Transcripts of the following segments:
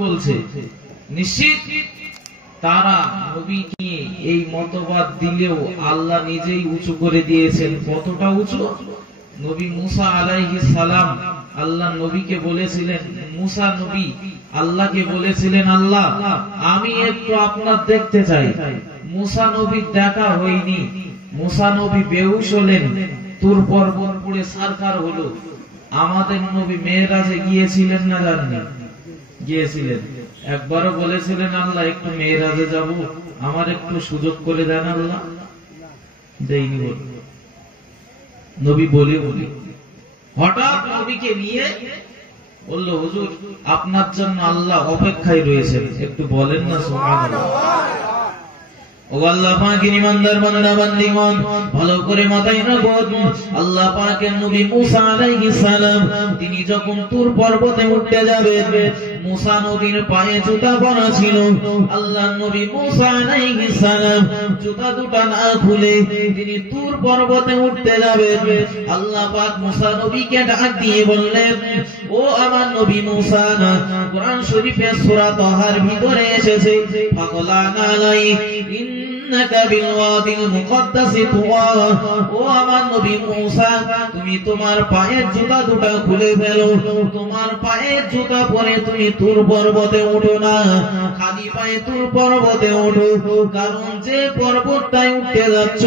বলছে নিশ্চিত তারা নবীকে এই মতবাদ দিলেও আল্লাহ নিজেই উঁচু করে দিয়েছেন। কতটা উঁচু? নবী মুসা আলাইহিস সালাম আল্লাহ নবীকে বলেছিলেন, মুসা নবী আল্লাহকে বলেছিলেন, আল্লাহ আমি একটু আপনার দেখতে চাই। মুসা নবীর দেখা হয়নি। মুসা নবী বেহুশ হলেন, তুর পর্বত পুড়ে ছারখার হলো। আমাদের নবী মেরাজে গিয়েছিলেন না জানেন? গিয়েছিলেন। একবারও বলেছিলেন আল্লাহ একটু মেরাজে যাব, আমার একটু সুযোগ করে দেন আল্লাহ? দেয়নি। নবী বলে বলি হঠাৎ নবীকে নিয়ে বলল, হুজুর আপনার জন্য আল্লাহ অপেক্ষায় রয়েছেন, একটু বলেন না সুবহানাল্লাহ। ও আল্লাহ পাকের ইমানদার বান্দা বান্দীগণ, ভালো করে মাথায় রাখুন, আল্লাহ পাকের নবী মুসা আলাইহিস সালাম তিনি যখন তুর পর্বতে উঠতে যাবেন, মুসা নবীর পায়ে জুতা পরা ছিল। আল্লাহ নবী মুসা আলাইহিস সালাম জুতা দুটো না খুলে তিনি তুর পর্বতে উঠতে যাবেন। আল্লাহ পাক মুসা নবীকে ডাক দিয়ে বললেন, ও আমার নবী মুসা, কোরআন শরীফে সূরা তাহার ভিতরে এসেছে, ফাকলানা আলাই ইন্নাকা বিল ওয়াদিল মুকদ্দাসি তুওয়া। ও আমার নবী মুসা, তুমি তোমার পায়ের জুতা দুটো খুলে ফেলো, তোমার পায়ের জুতা পরে তুমি তুর পর্বতে ওঠো না, খালি পায়ে তুর পর্বতে ওঠো, কারণ যে পর্বতটায় উঠতে যাচ্ছ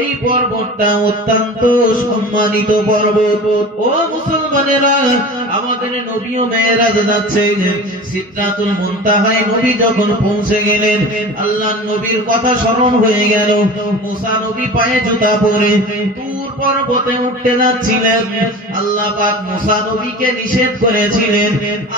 এই পর্বতটা অত্যন্ত সম্মানিত পর্বত। ও মুসলমানেরা, আমাদের নবীও মেরাজে যাচ্ছে, সিদরাতুল মুনতাহায় নবী যখন পৌঁছে গেলেন, আল্লাহর নবীর কথা স্মরণ হয়ে গেল। মুসা নবী পায়ে জুতা পরে তুর পর্বতে উঠতে যাচ্ছিলেন। আল্লাহ পাক মুসা নবীকে নিষেধ করেছিলেন,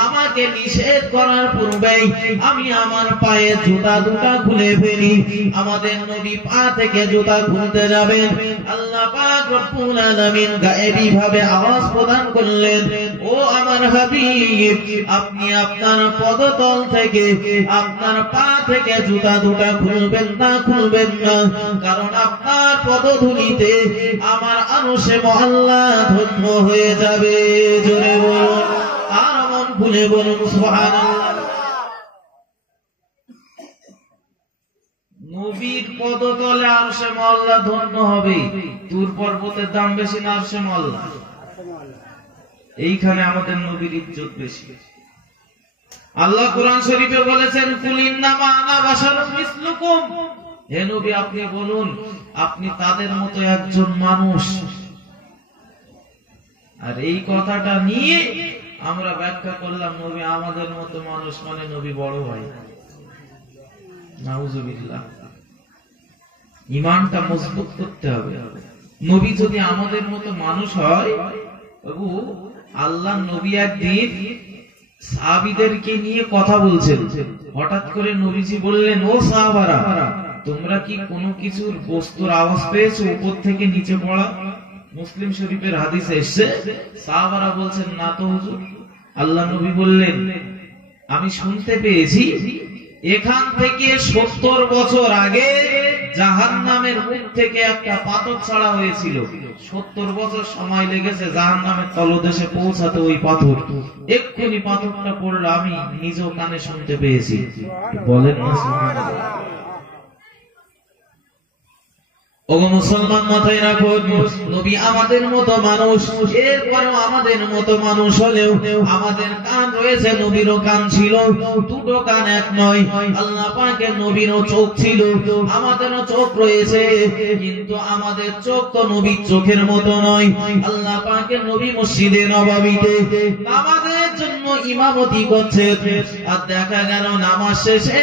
আমাকে নিষেধ করার পূর্বেই আমি আমার পায়ে জুতা দুটো খুলে ফেলি। আমাদের নবী পা থেকে জুতা খুলতে যাবেন, আল্লাহ পাক রব্বুল আলামিন গায়েবী ভাবে আওয়াজ প্রদান করলেন, ও আমার হাবিব, আপনি আপনার পদতল থেকে আপনার পা থেকে জুতা দুটো খুলবেন না, খুলবেন না, কারণ আপনার পদধূলিতে আমার আরশে মহল্লা ধন্য হয়ে যাবে। জোরে বলুন আর মন খুলে বলুন সুবহানাল্লাহ। নবীর পদতলে আরশে মহল্লা ধন্য হবে। তুর পর্বতের দাম বেশি না আরশে মহল্লা? এইখানে আমাদের নবীর ইজ্জত বেশি। আল্লাহ কোরআন শরীফে বলেছেন, কুল ইন্নামা আনা বাশারুম মিসলুকুম, হে নবী আপনি বলুন আপনি তাদের মতো একজন মানুষ। আর এই কথাটা নিয়ে আমরা ব্যাখ্যা করলাম নবী আমাদের মতো মানুষ মানে নবী বড় ভাই। নাউজুবিল্লাহ। ঈমানটা মজবুত করতে হবে। নবী যদি আমাদের মতো মানুষ হয়, বাবু আল্লাহ নবী একদিন সাহাবীদেরকে নিয়ে কথা বলছেন, হঠাৎ করে নবীজি বললেন, ও সাহাবারা, তোমরা কি কোনো কিছুর বস্তুর আওয়াজ পেয়েছো উপর থেকে নিচে পড়া? মুসলিম শরীফের হাদিসে এসেছে, সাহাবারা বলছেন না তো হুজুর। আল্লাহ নবী বললেন, আমি শুনতে পেয়েছি এখান থেকে 70 বছর আগে জাহান্নামের মুখ থেকে একটা পাথর ছাড়া হয়েছিল। 70 বছর সময় লেগেছে জাহান্নামের তলদেশে পৌঁছাতে ওই পাথর। এক্ষুনি পাথরটা পড়লো, আমি নিজ কানে শুনতে পেয়েছি। বলেন না সুবহানাল্লাহ। ওগো মুসলমান, মাথায় রাখুন, নবী আমাদের মতো মানুষ, এরপরেও আমাদের মতো মানুষ হলেও আমাদের কান রয়েছে, নবীরও কান ছিল, দুটো কান এক নয়। আল্লাহ পাকের নবীরও চোখ ছিল, আমাদেরও চোখ রয়েছে, কিন্তু আমাদের চোখ তো নবীর চোখের মতো নয়। আল্লাহ পাকের নবী মসজিদে নববীতে নামাজের জন্য ইমামতি করছে, আর দেখা গেল নামাজ শেষে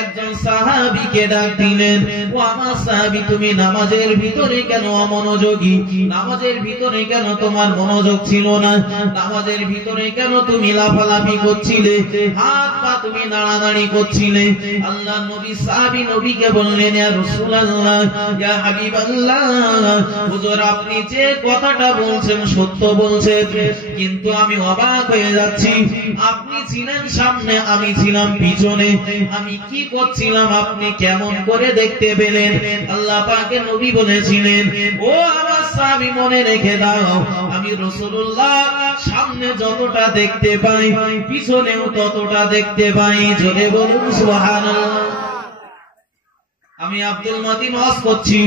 একজন সাহাবীকে ডাক দিলেন, ও আমার সাহাবী, তুমি নামাজের ভিতরে কেন অমনোযোগী? নামাজের ভিতরে কেন তোমার মনোযোগ ছিল না? নামাজের ভিতরে কেন তুমি লাফালাফি করছিলে? হাত পা তুমি নাড়ানাড়ি করছিলে? আল্লাহ নবী সাহাবী নবীকে বললেন, ইয়া রাসূলুল্লাহ, ইয়া হাবিবাল্লাহ, হুজুর আপনি যে কথাটা বলছেন সত্য বলছেন, কিন্তু আমি অবাক হয়ে যাচ্ছি। আপনি ছিলেন সামনে, আমি ছিলাম পিছনে, আমি কি করছিলাম আপনি কেমন করে দেখতে পেলেন? আল্লাহ পাকের নবী বলেছিলেন, ও আমার সাহাবী মনে রেখে দাও, আমি রাসূলুল্লাহ সামনে যতটা দেখতে পাই পিছনেও ততটা দেখতে পাই। জোরে বলুন সুবহানাল্লাহ। আমি আব্দুল মতিন ওয়াজ করছি,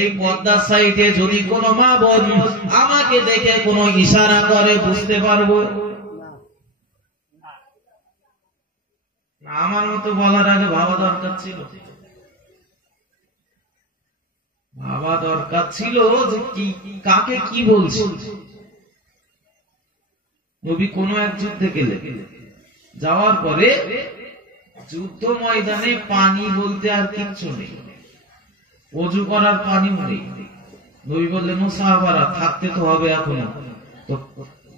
এই পর্দার সাইডে যদি কোনো মা বোন আমাকে দেখে কোনো ইশারা করে বুঝতে পারবো? আমার মতো বলার আগে ভাবা দরকার ছিল, ভাবা দরকার ছিল যে কি কাকে কি বলছে। নবী কোন এক যুদ্ধে গেলে যাওয়ার পরে যুদ্ধ ময়দানে পানি বলতে আর কিচ্ছু নেই, ওযু করার পানিও নেই। নবী বললেন, ও সাহাবারা থাকতে তো হবে এখনো, তো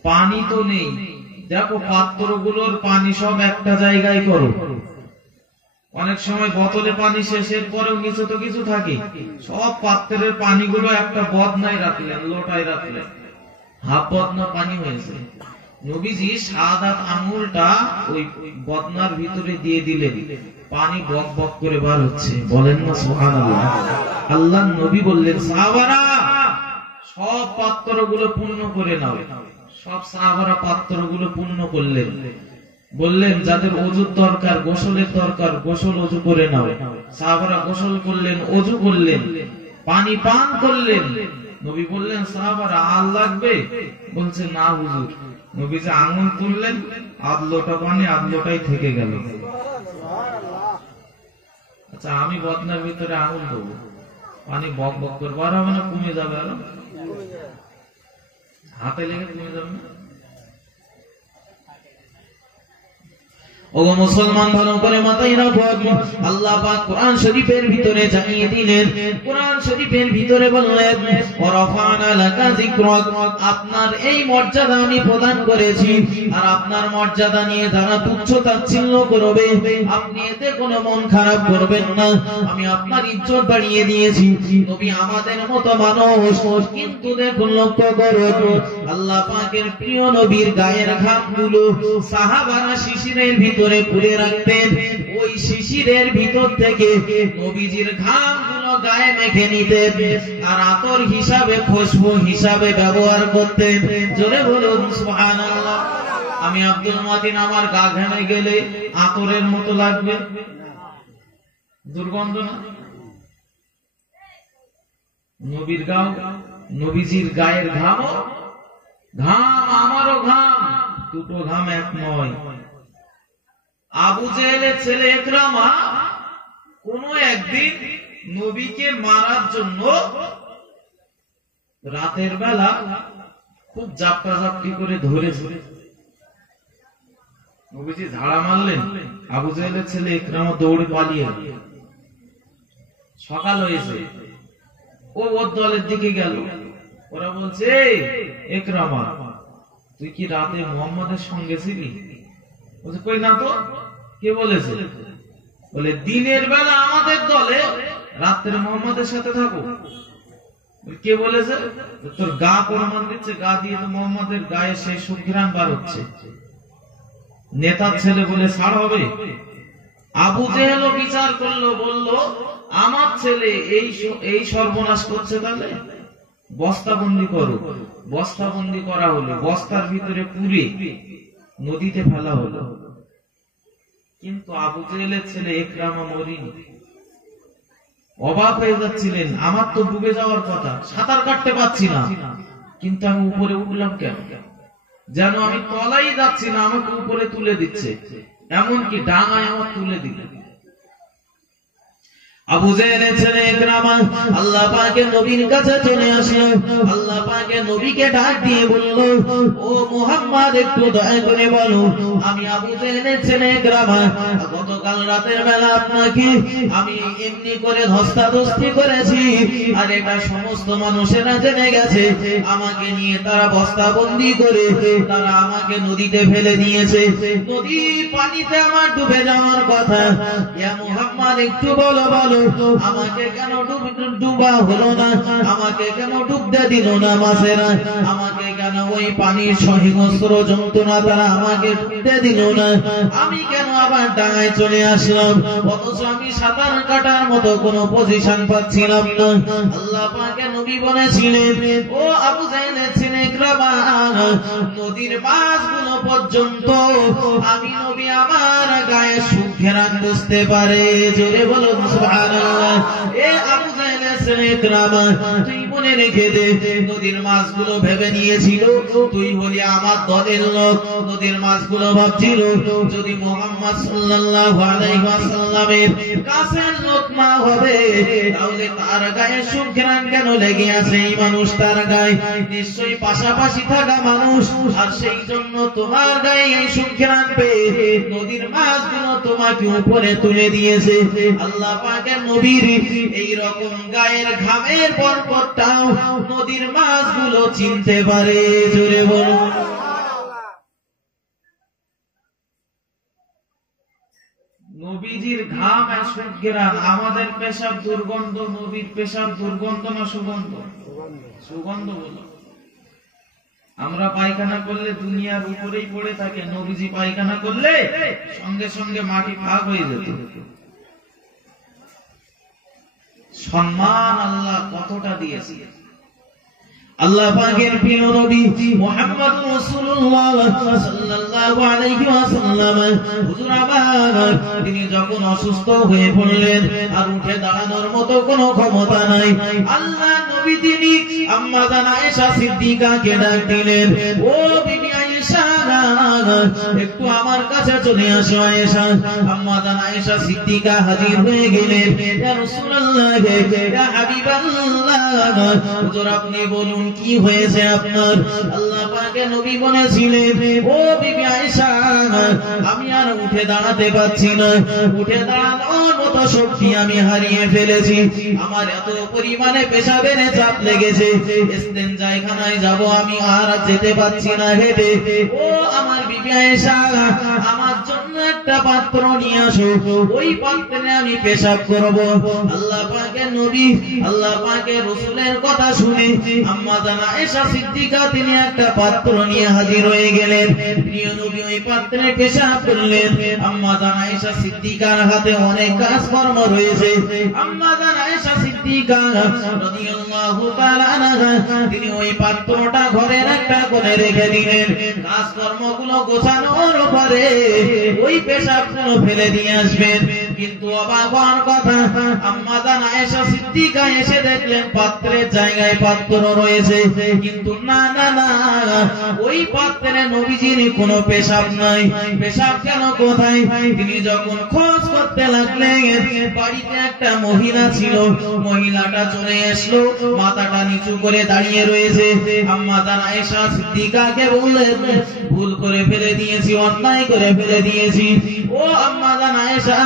পানি তো নেই, দেখো পাত্রগুলোর পানি সব একটা জায়গায় করো। অনেক সময় বোতলে পানি শেষের পরেও নিচে তো কিছু থাকে, সব পাত্রের পানিগুলো একটা বদনায় রাখলেন, লোটায় রাখলেন, হাফ বদনা পানি হয়েছে। নবীজি শাহাদাত আঙ্গুলটা ওই বদনার ভিতরে দিয়ে দিলেন, পানি বক বক করে বার হচ্ছে। বলেন না সুবহানাল্লাহ। আল্লাহর নবী বললেন, সাহাবারা সব পাত্রগুলো পূর্ণ করে নাও। সব সাহাবারা পাত্রগুলো পূর্ণ করলেন। বললেন, যাদের ওযুর দরকার, গোসলের দরকার, গোসল ওযু করে নাও। সাহাবারা গোসল করলেন, ওযু করলেন, পানি পান করলেন। নবী বললেন, সাহাবারা আর লাগবে? বলছে, না হুজুর। নবীজি আঙুল তুললেন, আধ লোটা পানি আধ লোটাই থেকে গেল। আচ্ছা, আমি বদনার ভিতরে আঙুল দেবো, পানি বক বক করবো, আর হবে না? কমে যাবে, আর হাতে লেগে কমে যাবে না? ওগো মুসলমান, ভালো করে মাথায় রাখো, আল্লাহ পাক কোরআন শরীফের ভিতরে জানিয়ে দিলেন, কোরআন শরীফের ভিতরে বললেন, ওয়ারাফানা লাকা যিকরাক, আপনার এই মর্যাদা আমি প্রদান করেছি, আর আপনার মর্যাদা নিয়ে যারা তুচ্ছ তাচ্ছিল্য করবে আপনি এতে কোনো মন খারাপ করবেন না, আমি আপনার ইজ্জত বাড়িয়ে দিয়েছি। নবী আমাদের মতো মানুষ, কিন্তু দেখুন, লক্ষ্য করো, আল্লাহ পাকের প্রিয় নবীর গায়ের ঘামগুলো সাহাবারা শিশিরের ভিতরে পুড়ে রাখতেন, ওই শিশিরের ভিতর থেকে নবীজির ঘামগুলো গায়ে মেখে নিতেন, আর আতর হিসাবে, খুশবু হিসাবে ব্যবহার করতেন। জোরে বলুন সুবহানাল্লাহ। আমি আব্দুল মতিন, আমার গা ঘেমে গেলে আতরের মতো লাগবে, দুর্গন্ধ না? নবীর গাও, নবীজির গায়ের ঘাম, ঘাম আমারও ঘাম, দুটো ঘাম এক নয়। আবু জেহেলের ছেলে ইকরামা কোন একদিন নবীকে মারার জন্য রাতের বেলা খুব জাপটাজাপটি করে ধরেছে। নবীজি ঝাড়া মারলেন, আবু জেহেলের ছেলে ইকরামা দৌড়ে পালিয়ে। সকাল হয়েছে, ও ওর দলের দিকে গেল। ওরা বলছে, ইকরামা তুই কি রাতে মুহাম্মাদের সঙ্গে ছিলি? বলছে, কই না তো। কে বলেছে? বলে, দিনের বেলা আমাদের দলে, রাত্রে মুহাম্মাদের সাথে থাকো। কে বলেছে? তোর গা প্রমাণ দিচ্ছে, গা দিয়ে তো মুহাম্মাদের গায়ে সেই সুঘ্রাণ বার হচ্ছে। নেতার ছেলে বলে ছাড় হবে? আবু জেহেলও বিচার করলো, বলল, আমার ছেলে এই সর্বনাশ করছে, তাহলে বস্তাবন্দি করো। বস্তাবন্দি করা হলো, বস্তার ভিতরে পুরে নদীতে ফেলা হলো। কিন্তু আবু জেহেলের ছেলে ইকরামা মরিনি। অবাক হয়ে যাচ্ছিলেন, আমার তো ডুবে যাওয়ার কথা, সাঁতার কাটতে পারছি না, কিন্তু আমি উপরে উঠলাম কেন? যেন আমি তলাই যাচ্ছি না, আমাকে উপরে তুলে দিচ্ছে, এমনকি ডাঙায় আমার তুলে দিল। আবু জেহেলের ছেলে ইকরামা আল্লাহ পাকের নবীর কাছে চলে আসলো। আল্লাহ পাকের নবীকে ডাক দিয়ে বলল, ও মুহাম্মদ, একটু দয়া করে বলো, আমি আবু জেহেলের ছেলে ইকরামা গতকাল রাতের বেলা আপনাকে আমি এমনি করে ধস্তাধস্তি করেছি, আর এটা সমস্ত মানুষেরা জেনে গেছে। আমাকে নিয়ে তারা বস্তাবন্দি করে তারা আমাকে নদীতে ফেলে দিয়েছে। নদীর পানিতে আমার ডুবে যাওয়ার কথা। ইয়া মুহাম্মদ, একটু বলো হলো, আমাকে কেন ডুবা হলো না, আমাকে কেন ডুবতে দিল না মাছেরা, আমাকে কেন ওই পানির সহিংস্র যন্ত্রণা তারা আমাকে ডুবতে দিল না, আমি কেন আবার ডাঙায় চলে আসলাম, অথচ আমি সাঁতার কাটার মতো কোনো পজিশন পাচ্ছিলাম না। আল্লাহ পাকের নবী বলেছিলেন, ও আবু জাহেলের ছেলে ইকরামা, নদীর মাছগুলো পর্যন্ত আমি নবী আমার গায়ে সুঘ্রাণ বুঝতে পারে। জোরে বলুন সুবহানাল্লাহ। এ আবু জাহেলের ছেলে ইকরামা, তুই মনে রেখে দে, নদীর মাছগুলো ভেবে নিয়েছিল তুই হলি আমার দলের লোক। নদীর মাছগুলো ভাবছিল যদি মুহাম্মদ সাল্লাল্লাহু আলাইহি ওয়াসাল্লামের কাছের লোক না হবে তাহলে তার গায়ে সুঘ্রাণ কেন লেগে আছে, এই মানুষ তার গায়ে নিশ্চয়ই পাশাপাশি থাকা মানুষ, আর সেই জন্য তোমার গায়ে এই সুঘ্রাণ পেয়ে নদীর মাছগুলো তোমাকে উপরে তুলে দিয়েছে। আল্লাহ পাকের নবীর এই রকম গায়ের ঘামের বরকতটাও নদীর মাছগুলো চিনতে পারে। জোরে বলুন। নবীজির ঘাম আর সুঘ্রাণ, আমাদের পেশাব দুর্গন্ধ, নবীর পেশাব দুর্গন্ধ না সুগন্ধ? সুগন্ধ বলো। আমরা পায়খানা করলে দুনিয়ার উপরেই পড়ে থাকে, নবীজি পায়খানা করলে সঙ্গে সঙ্গে মাটি ভাগ হয়ে যেত। সম্মান আল্লাহ কতটা দিয়েছে। আল্লাহ পাকের প্রিয় নবী মুহাম্মদ রাসূলুল্লাহ সাল্লাল্লাহু আলাইহি ওয়াসাল্লাম হুজুর আমার তিনি যখন অসুস্থ হয়ে পড়লেন আর উঠে দাঁড়ানোর মতো কোনো ক্ষমতা নাই, আল্লাহ নবী তিনি আম্মা জান আয়েশা সিদ্দিকাকে ডাক দিলেন, ও বিবি আয়েশা একটু আমার কাছে চলে আসো আয়েশা। আম্মা জান আয়েশা সিদ্দিকা হাজির হয়ে গেলেন। ইয়া রাসূলুল্লাহ, ইয়া হাবিবাল্লাহ, হুজুর আপনি বলুন কি হয়েছে আপনার? আল্লাহ পাকের নবী বলেছিলেন, ও বিবি আয়েশা আমি আর উঠে দাঁড়াতে পারছি না, উঠে দাঁড়ানোর মতো শক্তি আমি হারিয়ে ফেলেছি, আমার এত পরিমাণে পেশাবের চাপ লেগেছে, ইস্তেনজায়খানায় যাব আমি আর যেতে পারছি না হেঁটে। ও আমার বিবি আয়েশা আমার জন্য একটা পাত্র নিয়ে আসো, ওই পাত্রে আমি পেশাব করব। আল্লাহ পাকের নবী আল্লাহ পাকের রাসূলের কথা শুনে আম্মা জান আয়েশা সিদ্দিকা তিনি একটা পাত্র নিয়ে হাজির হয়ে গেলেন। প্রিয় নবী ওই পাত্রে পেশাব করলেন। আম্মা জান আয়েশা সিদ্দিকার হাতে অনেক কাজকর্ম রয়েছে। আম্মা জান আয়েশা সিদ্দিকা রাদিয়াল্লাহু তাআলা আনহা তিনি ওই পাত্রটা ঘরের একটা কোণে রেখে দিলেন। কাজকর্মগুলো গোছানোর পরে ওই পেশাবগুলো ফেলে দিয়ে আসবেন। কিন্তু অবাক হওয়ার কথা, আম্মা জান আয়েশা সিদ্দিকা এসে দেখলেন পাত্রের জায়গায় পাত্র রয়েছে, কিন্তু না না না ওই পাত্রে নবীজির কোনো পেশাব নাই। পেশাব কেন, কোথায়? তিনি যখন খোঁজ করতে লাগলেন বাড়িতে একটা মহিলা ছিল, মহিলাটা চলে আসলো, মাথাটা নিচু করে দাঁড়িয়ে রয়েছে। আম্মা জান আয়েশা সিদ্দিকাকে বললেন, ভুল করে ফেলে দিয়েছি, অন্যায় করে ফেলে দিয়েছি, ও আম্মা জান আয়েশা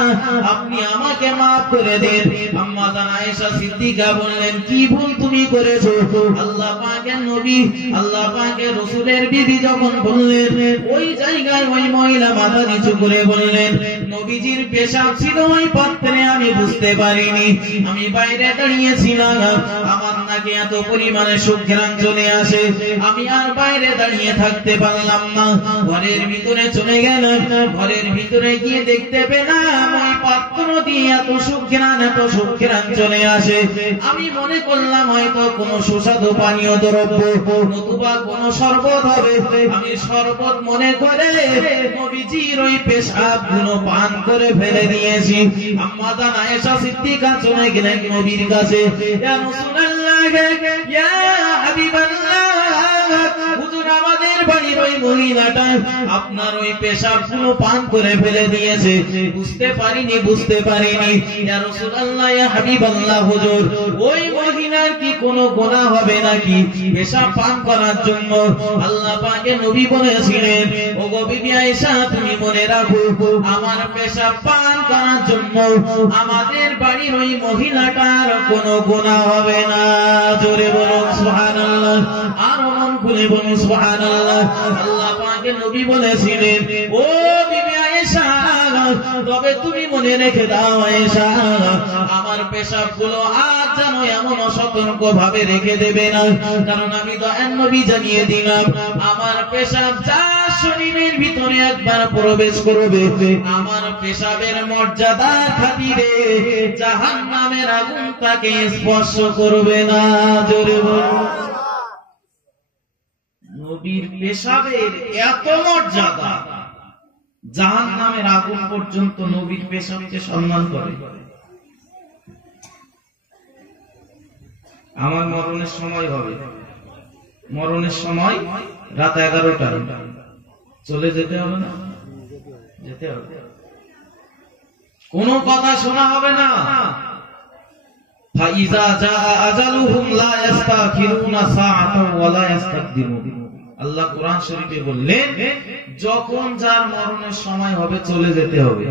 আপনি আমাকে মাফ করে দেন। আম্মা জান আয়েশা সিদ্দিকা বললেন, কি ভুল তুমি করেছো? আল্লাহ পাকের নবী আল্লাহ পাকের রাসূলের বিবি যখন বললেন, ওই জায়গায় ওই মহিলা মাথা নিচু করে বললেন, নবীজির পেশাব ছিল ওই পাত্রে, আমি বুঝতে পারিনি, আমি বাইরে দাঁড়িয়েছিলাম, আমার নাকি এত পরিমাণে সুঘ্রাণ চলে আসে, আমি আর বাইরে দাঁড়িয়ে থাকতে পারলাম না, ঘরের ভিতরে চলে গেলাম। ঘরের ভিতরে গিয়ে দেখতে পেলাম ওই পাত্র দিয়ে এত সুঘ্রাণ চলে আসে। আমি মনে করলাম হয়তো কোনো সুস্বাদু পানীয় দ্রব্য নতুবা কোনো শরবত হবে। আমি শরবত মনে করে নবীজির ওই পেশাবগুলো পান করে ফেলে দিয়েছি। আম্মা জান আয়েশা সিদ্দিকা চলে গেলেন নবীর কাছে, ইয়া রাসূলুল্লাহ, ইয়া হাবিবাল্লাহ, হুজুর আমাদের বাড়ির ওই মহিলাটা আপনার ওই পেশাবগুলো পান করে ফেলে দিয়েছে, বুঝতে পারিনি। ইয়া রাসূলুল্লাহ, ইয়া হাবিবাল্লাহ, হুজুর ওই মহিলার কি কোনো গুনাহ হবে নাকি পেশাব পান করার জন্য? আল্লাহ পাকের নবী বলেছিলেন, ও গো বিবি আয়েশা তুমি মনে রাখো, আমার পেশাব পান করার জন্য আমাদের বাড়ির ওই মহিলাটার কোনো গুনাহ হবে না। জোরে বলুন সুবহানাল্লাহ, আর মন খুলে বলুন সুবহানাল্লাহ। আল্লাহ পাকের নবী বলেছিলেন, ও বিবি আয়েশা তবে তুমি মনে রেখে দাও আয়েশা, আমার পেশাবগুলো আজ যেন এমন অসতর্ক ভাবে রেখে দেবে না, কারণ আমি দয়ার নবী জানিয়ে দিলাম আমার পেশাব যা শরীরের ভিতরে একবার প্রবেশ করবে, আমার পেশাবের মর্যাদা খাতিরে জাহান্নামের আগুন তাকে স্পর্শ করবে না। জোরে বলুন। নবীর পেশাবের এত মর্যাদা, জাহান্নামের আগুন পর্যন্ত নবীর পেশাবকে সম্মান করে। আমার মরণের সময় হবে, মরণের সময় রাত 11টায় চলে যেতে হবে না? যেতে হবে। কোনো কথা শোনা হবে না। ফাইজা জাআ আজালুহুম লা ইস্তাখিরুনা সাআতাও ওয়া লা ইস্তাকদিমুন। আল্লাহ কোরআন শরীফে বললেন, যখন যার মরণের সময় হবে চলে যেতে হবে,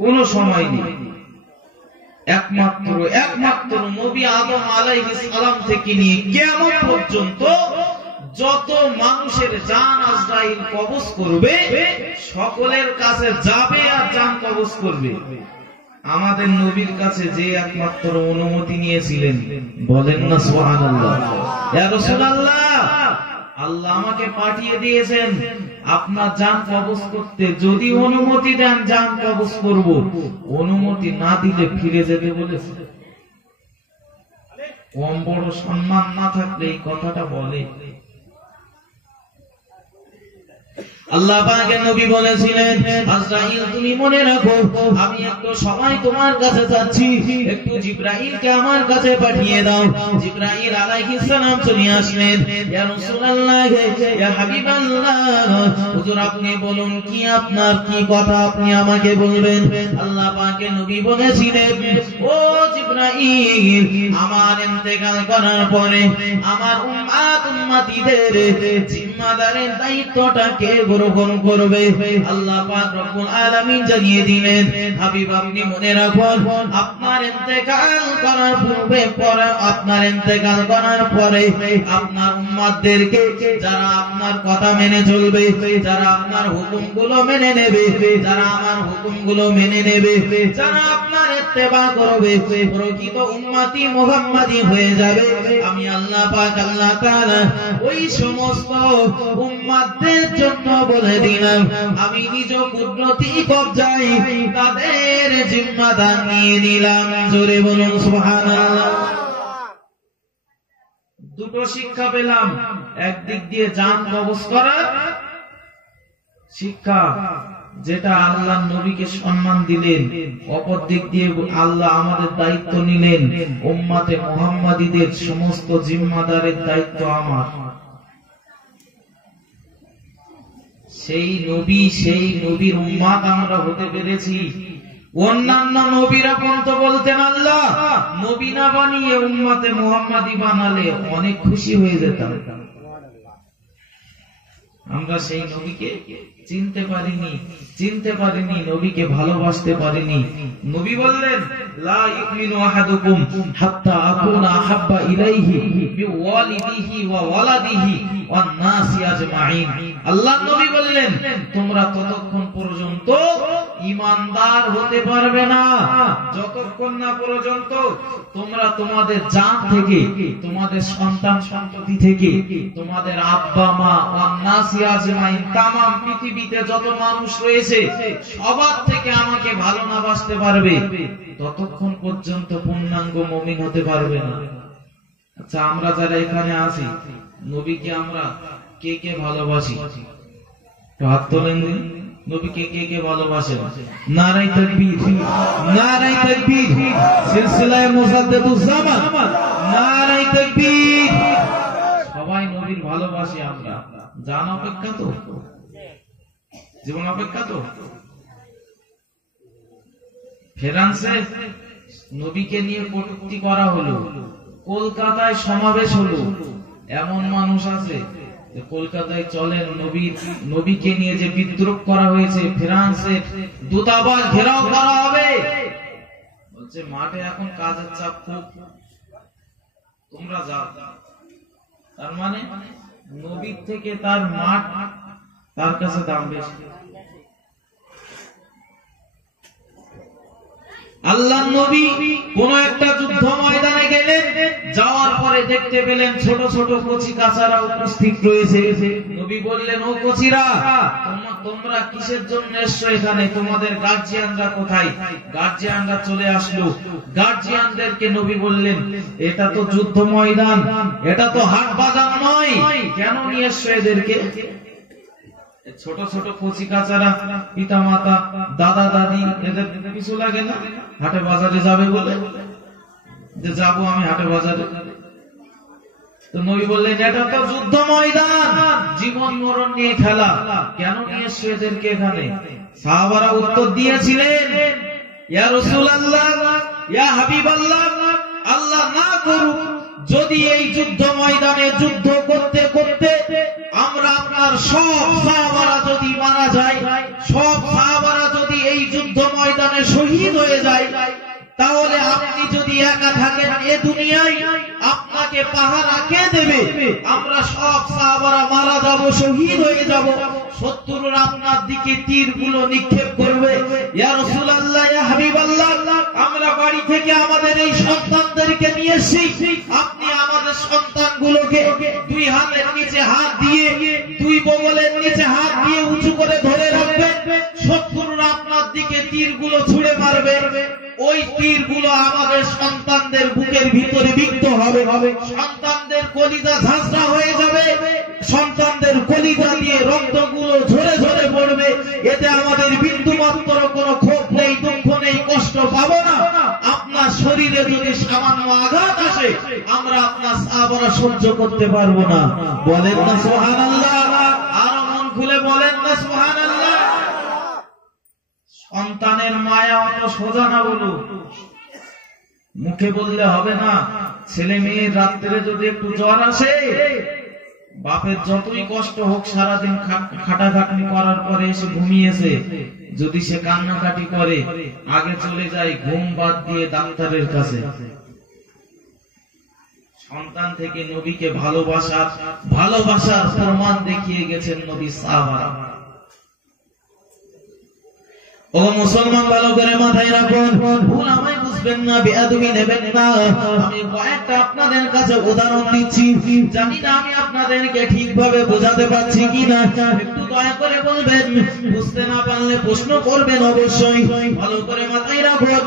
কোনো সময় নেই। একমাত্র নবী আদম আলাইহিস সালাম থেকে নিয়ে কিয়ামত পর্যন্ত যত মানুষের জান আজরাইল কবজ করবে, সকলের কাছে যাবে আর জান কবজ করবে। আমাদের নবীর কাছে যে একমাত্র অনুমতি নিয়েছিলেন, বলেন না সুবহানাল্লাহ। ইয়া রাসূলুল্লাহ, আল্লাহ আমাকে পাঠিয়ে দিয়েছেন আপনার জান কবজ করতে, যদি অনুমতি দেন জান কবজ করব, অনুমতি না দিলে ফিরে যেতে বলেছে। কম বড় সম্মান না থাকলে এই কথাটা বলে। আল্লাহ পাকের নবী বলেছিলেন, আজরাইল তুমি মনে রাখো আমি একটু সময় তোমার কাছে যাচ্ছি, একটু জিবরাইলকে আমার কাছে পাঠিয়ে দাও। জিবরাইল আলাইহিস সালাম চলে আসলেন। ইয়া রাসূলুল্লাহ, ইয়া হাবিবাল্লাহ, হুজুর আপনি বলুন কি আপনার কি কথা আপনি আমাকে বলবেন। আল্লাহ পাকের নবী বলেছিলেন, ও জিবরাইল, আমার ইন্তেকাল করার পরে আমার উম্মতিদের জিম্মাদারের দায়িত্বটা কে গ্রহণ করবে? আল্লাহ পাক রব্বুল আলামিন জানিয়ে দিলেন, হাবিব আপনি মনে রাখুন আপনার ইন্তেকাল করার পূর্বে আপনার ইন্তেকাল করার পরে আপনার উম্মতদেরকে, যারা আপনার কথা মেনে চলবে, যারা আপনার হুকুমগুলো মেনে নেবে, যারা আমার হুকুমগুলো মেনে নেবে, যারা আপনার ইত্তেবা করবে, প্রকৃত উম্মতি মুহাম্মাদি হয়ে যাবে। আমি আল্লাহ পাক আল্লাহ তাআলা ওই সমস্ত উম্মতদের জন্য বলে দিলাম, আমি নিজ কুদরতি কবজায় তাদের জিম্মাদার নিয়ে নিলাম। জোরে বলুন সুবহানাল্লাহ। দুটো শিক্ষা পেলাম, একদিক দিয়ে জান কবজ করার শিক্ষা, যেটা আল্লাহ নবীকে সম্মান দিলেন, অপর দিক দিয়ে আল্লাহ আমাদের দায়িত্ব নিলেন, উম্মতে মুহাম্মাদীদের সমস্ত জিম্মাদারের দায়িত্ব আমার। সেই নবীর উম্মত আমরা হতে পেরেছি। অন্যান্য নবীরা পর্যন্ত বলতেন, আল্লাহ নবী না বানিয়ে উম্মতে মুহাম্মাদী বানালে অনেক খুশি হয়ে যেতাম। আমরা সেই নবীকে চিনতে পারিনি, নবীকে ভালোবাসতে পারিনি। নবী বললেন, লা ইউমিনু আহাদুকুম হাত্তা আকুনা আহাব্বা ইলাইহি বিওয়ালিদিহি ওয়া ওয়ালাদিহি ওয়ান নাসি আজমাইন। আল্লাহ নবী বললেন, তোমরা ততক্ষণ পর্যন্ত ঈমানদার হতে পারবে না যতক্ষণ না পর্যন্ত তোমরা তোমাদের জান থেকে, তোমাদের সন্তান সন্ততি থেকে, তোমাদের আব্বা মা ওয়ান নাসি আজমাইন, তামাম পৃথিবীতে যত মানুষ রয়েছে সবার থেকে আমাকে ভালো না বাসতে পারবে, ততক্ষণ পর্যন্ত পূর্ণাঙ্গ মুমিন হতে পারবে না। আচ্ছা, আমরা যারা এখানে আছি, নবীকে আমরা কে কে ভালোবাসি? হাত তোলেন। নবীকে কে কে ভালোবাসেন? নারায়ে তাকবীর, নারায়ে তাকবীর, সিলসিলায়ে মুজাদ্দিদুজ জামান, নারায়ে তাকবীর। সবাই নবীর ভালোবাসি আমরা। জান অপেক্ষা তো, জীবন অপেক্ষা তো। ফ্রান্সে নবীকে নিয়ে কটূক্তি করা হলো, কলকাতায় সমাবেশ হলো। এমন মানুষ আছে কলকাতায় চলেন, নবীকে নিয়ে যে বিদ্রোহ করা হয়েছে, ফ্রান্সের দূতাবাস ঘেরাও করা হবে, বলছে মাঠে এখন কাজের চাপ খুব, তোমরা যাও। তার মানে নবীর থেকে তার মাঠ তার কাছে দাম বেশি। আল্লাহর নবী কোন একটা যুদ্ধ ময়দানে গেলেন, যাওয়ার পরে দেখতে পেলেন ছোট ছোট কচি কাচারা উপস্থিত রয়েছে। নবী বললেন, ও কচিরা, তোমরা কিসের জন্য এসছো এখানে? তোমাদের গার্জিয়ানরা কোথায়? গার্জিয়ানরা চলে আসলো। গার্জিয়ানদেরকে নবী বললেন, এটা তো যুদ্ধ ময়দান, এটা তো হাট বাজার নয়, কেন নিয়ে এসছো এদেরকে? ছোট ছোট কচি কাচারা পিতা মাতা দাদা দাদি এদের কিছু লাগে না হাটে বাজারে যাবে বলে? যে যাবো আমি হাটে বাজারে। তো নবী বললেন, এটা তো যুদ্ধ ময়দান, জীবন মরণ নিয়ে খেলা, কেন নিয়ে এসছো এদেরকে এখানে? সাহাবারা উত্তর দিয়েছিলেন, ইয়া রাসূলুল্লাহ, ইয়া হাবিবাল্লাহ, আল্লাহ না করুক যদি এই যুদ্ধ ময়দানে যুদ্ধ করতে করতে আমরা আপনার সব সাহাবারা যদি মারা যায়, সব সাহাবারা যদি এই যুদ্ধ ময়দানে শহীদ হয়ে যায়, তাহলে আপনি যদি একা থাকেন এ দুনিয়ায়, আপনাকে পাহারা কে দেবে? আমরা সব সাহাবারা মারা যাব, শহীদ হয়ে যাব, শত্রুরা আপনার দিকে তীরগুলো নিক্ষেপ করবে। ইয়া রাসূলুল্লাহ, ইয়া হাবিবাল্লাহ, আমরা বাড়ি থেকে আমাদের এই সন্তানদেরকে নিয়ে এসেছি, আপনি আমাদের সন্তানগুলোকে দুই হাতের নিচে হাত দিয়ে, দুই বগলের নিচে হাত দিয়ে উঁচু করে ধরে রাখবেন, শত্রুরা আপনার দিকে তীরগুলো ছুঁড়ে মারবে, ওই তীরগুলো আমাদের সন্তানদের বুকের ভিতরে বিদ্ধ হবে, সন্তানদের কলিজা ঝাঁঝরা হয়ে যাবে, সন্তানদের কলিজা দিয়ে রক্তগুলো ঝরে ঝরে পড়বে, এতে আমাদের বিন্দু মাত্র কোনো ক্ষোভ নেই, দুঃখ নেই, কষ্ট পাবো না। আপনার শরীরে যদি সামান্য আঘাত আসে, আমরা আপনার সাহাবারা সহ্য করতে পারবো না। বলেন না সুবহানাল্লাহ? আরো মন খুলে বলেন না সুবহানাল্লাহ? সন্তানের মায়া অত সোজা না, বলু মুখে বললে হবে না। ছেলে মেয়ের রাত্রে যদি একটু জ্বর আসে, বাপের যতই কষ্ট হোক, সারাদিন খাটাখাটনি করার পরে এসে ঘুমিয়েছে, যদি সে কান্নাকাটি করে, আগে চলে যায় ঘুম বাদ দিয়ে ডাক্তারের কাছে। সন্তান থেকে নবীকে ভালোবাসার প্রমাণ দেখিয়ে গেছেন নবী সাহাবারা। ও মুসলমান, ভালো করে মাথায় রাখুন, ভুল আমায় বুঝবেন না, বেয়াদবি নেবেন না। আমি কয়েকটা আপনাদের কাছে উদাহরণ দিচ্ছি, জানি না আমি আপনাদেরকে ঠিকভাবে বোঝাতে পারছি কিনা, একটু দয়া করে বলবেন, বুঝতে না পারলে প্রশ্ন করবেন অবশ্যই। ভালো করে মাথায় রাখুন,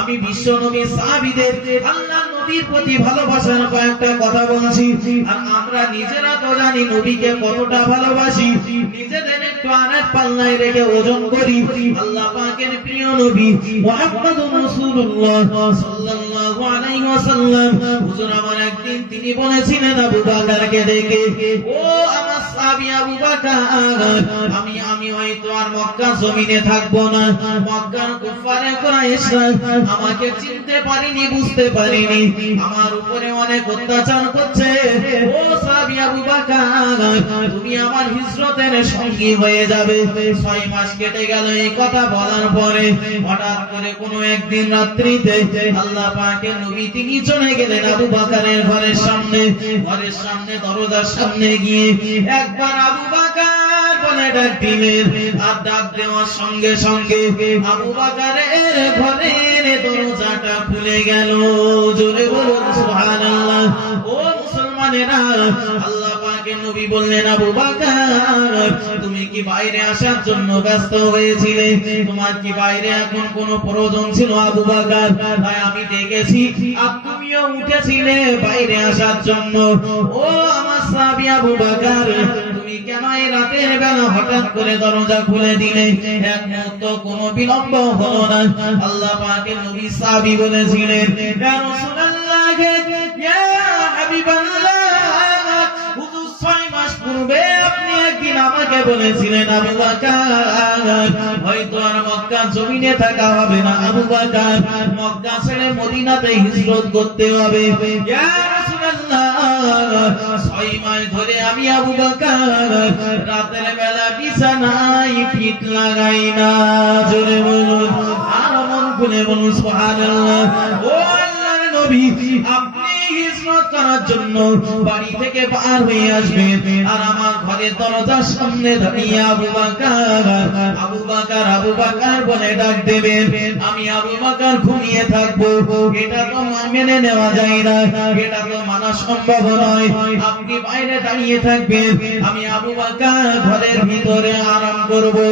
আমি বিশ্ব নবী সাহাবীদের আল্লাহর নবীর প্রতি ভালোবাসার কয়েকটা কথা বলছি, আর আমরা নিজেরা তো জানি নবীকে কতটা ভালোবাসি, নিজেদের একটু আনার পাল্লায় রেখে ওজন করি। আল্লাহ পাকের প্রিয় নবী মুহাম্মদুর রাসূলুল্লাহ সাল্লাল্লাহু আলাইহি ওয়াসাল্লাম, হুজুর আমার একদিন তিনি বলেছিলেন আবু বকরকে ডেকে, ও আমার সাহাবী আবু বকর, আমি হয়তো আর মক্কা জমিনে থাকবো না, মক্কার কুফারে কুরাইশরা আমাকে চিনতে পারিনি, বুঝতে পারিনি, আমার উপরে অনেক অত্যাচার করছে। ও সাহাবী আবু বকর, তুমি আমার হিজরতের সঙ্গী হয়ে যাবে। 6 মাস কেটে গেল এই কথা বলার পরে, হঠাৎ করে কোনো একদিন রাত্রিতে আল্লাহ পাকের নবী তিনি চলে গেলেন আবু বকরের ঘরের সামনে দরজার সামনে গিয়ে একবার আবু বকর বলে ডাক দিলেন, আর ডাক দেওয়ার সঙ্গে সঙ্গে আবু বকরের ঘরের দরজাটা খুলে গেল। জোরে বলুন সুবহানাল্লাহ। ও মুসলমানেরা, আল্লাহ পাকের নবী বললেন, আবু বকর, তুমি কি বাইরে আসার জন্য ব্যস্ত হয়েছিলে? তোমার কি বাইরে এখন কোনো প্রয়োজন ছিল আবু বকর? তাই আমি ডেকেছি, আর তুমিও উঠেছিলে বাইরে আসার জন্য। ও আমার সাহাবী আবু বকর, তুমি কেন এই রাতের বেলা হঠাৎ করে দরজা খুলে দিলে? এক মুহূর্ত কোনো বিলম্ব হলো না। আল্লাহ পাকের নবী সাহাবী বলেছিলেন, ইয়া রাসূলুল্লাহ, ইয়া হাবিবাল্লাহ, হুজুর 6 মাস পূর্বে আপনি একদিন আমাকে বলেছিলেন, আবু বকর, হয়তো আর মক্কা জমিনে থাকা হবে না, আবু বকর, মক্কা ছেড়ে মদিনাতে হিজরত করতে হবে। ইয়া রাসূলুল্লাহ, 6 মাস ধরে আমি আবু বকর রাতের বেলা বিছানায় পিঠ লাগাই না। জোরে বলুন, আর মন খুলে বলুন সুবহানাল্লাহ। ও আল্লাহর নবী, আপনি হিজরত করার জন্য বাড়ি থেকে বার হয়ে আসবেন, আর আমার ঘরের দরজার সামনে দাঁড়িয়ে আবু বাকার বলে ডাক দেবেন। আমি আবু বাকার ঘুমিয়ে থাকবো, এটা তো মেনে নেওয়া যায় না, এটা তো মানা সম্ভব নয়। আপনি বাইরে দাঁড়িয়ে থাকবেন, আমি আবু বাকার ঘরের ভিতরে আরাম করবো।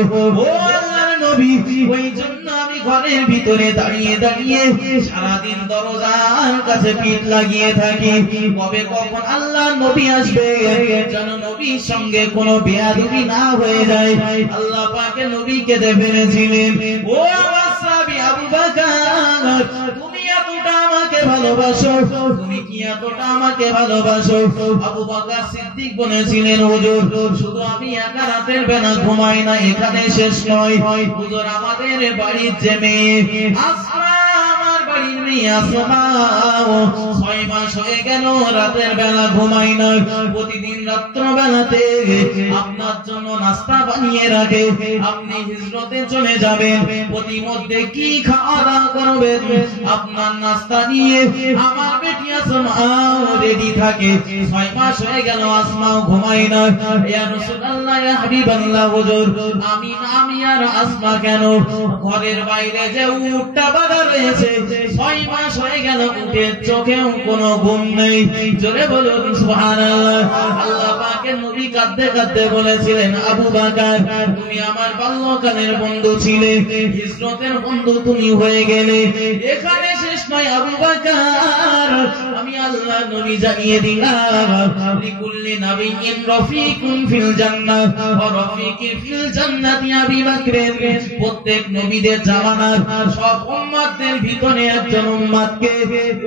ও আল্লাহর নবী, ওই জন্য আমি ঘরের ভিতরে দাঁড়িয়ে দাঁড়িয়ে সারাদিন দরজার কাছে পিঠ লাগিয়ে থাকি, কবে কখন আল্লাহর নবী আসবে, যেন নবীর সঙ্গে কোনো বেয়াদবি না হয়ে যায়। আল্লাহ পাকে নবীকে ফেলেছিলেন। ও আমার সাহাবী আবু বকর, তুমি এতটা আমাকে ভালোবাসো, তুমি কি এতটা আমাকে ভালোবাসো? আবু বকর সিদ্দিক বলেছিলেন, হুজুর শুধু আমি একা রাতের বেলা ঘুমাই না, এখানে শেষ নয়। হুজুর আমাদের বাড়ির যে মেয়ে আসমা, আমার বাড়ির মেয়ে আসমা 6 মাস হয়ে গেল রাতের বেলা ঘুমাই না, প্রতিদিন রাত্র বেলাতে আপনার জন্য নাস্তা বানিয়ে রাখে। আপনি হিজরতে চলে যাবেন, প্রতিমধ্যে কি খাওয়া দাওয়া করবেন, আপনার নাস্তা নিয়ে আমার বেটি আসমা রেডি থাকে। 6 মাস হয়ে গেল আসমাও ঘুমাই না। ইয়া রাসূলুল্লাহ, ইয়া হাবিবাল্লাহ, হুজুর আমি আর আসমা কেন? ঘরের বাইরে যে উটটা বাঁধা রয়েছে, 6 মাস হয়ে গেল উটের চোখেও কোনো ঘুম নেই। জোরে বলুন সুবহানাল্লাহ। আল্লাহ পাকের নবী কাঁদতে কাঁদতে বলেছিলেন, আবু বকর তুমি আমার বাল্যকালের বন্ধু ছিলে, হিজরতের বন্ধু তুমি হয়ে গেলে। এখানে শেষ নয় আবু বকর, আমি আল্লাহ নবী জানিয়ে দিলাম, লিকুল্লি নাবিয়্যিন রাফিকুন ফিল জান্নাহ ওয়া রাফিকি ফিল জান্নাতি আবু বকর। প্রত্যেক নবীদের জামানার সব উম্মতদের ভিতরে একজন উম্মতকে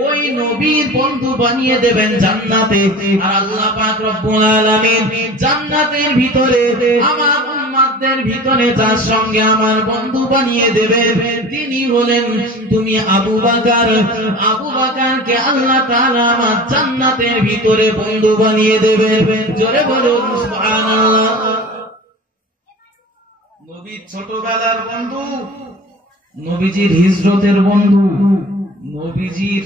ওই নবীর বন্ধু বানিয়ে দেবেন জান্নাতে। আর আল্লাহ পাক রব্বুল আলামিন জান্নাতের ভিতরে আমার উম্মতদের ভিতরে যার সঙ্গে আমার বন্ধু বানিয়ে দেবেন, তিনি হলেন তুমি আবু বকর। আবু বকরকে আল্লাহ তাআলা আমার জান্নাতের ভিতরে বন্ধু বানিয়ে দেবেন। জোরে বলুন সুবহানাল্লাহ। নবীর ছোটবেলার বন্ধু, নবীজির হিজরতের বন্ধু, নবীজির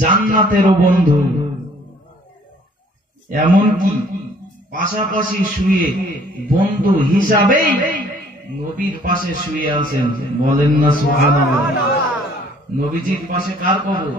জান্নাতেরও বন্ধু, এমনকি পাশাপাশি শুয়ে বন্ধু হিসাবেই নবীর পাশে শুয়ে আছেন। বলেন না সুবহানাল্লাহ। নবীজির পাশে কার কবর?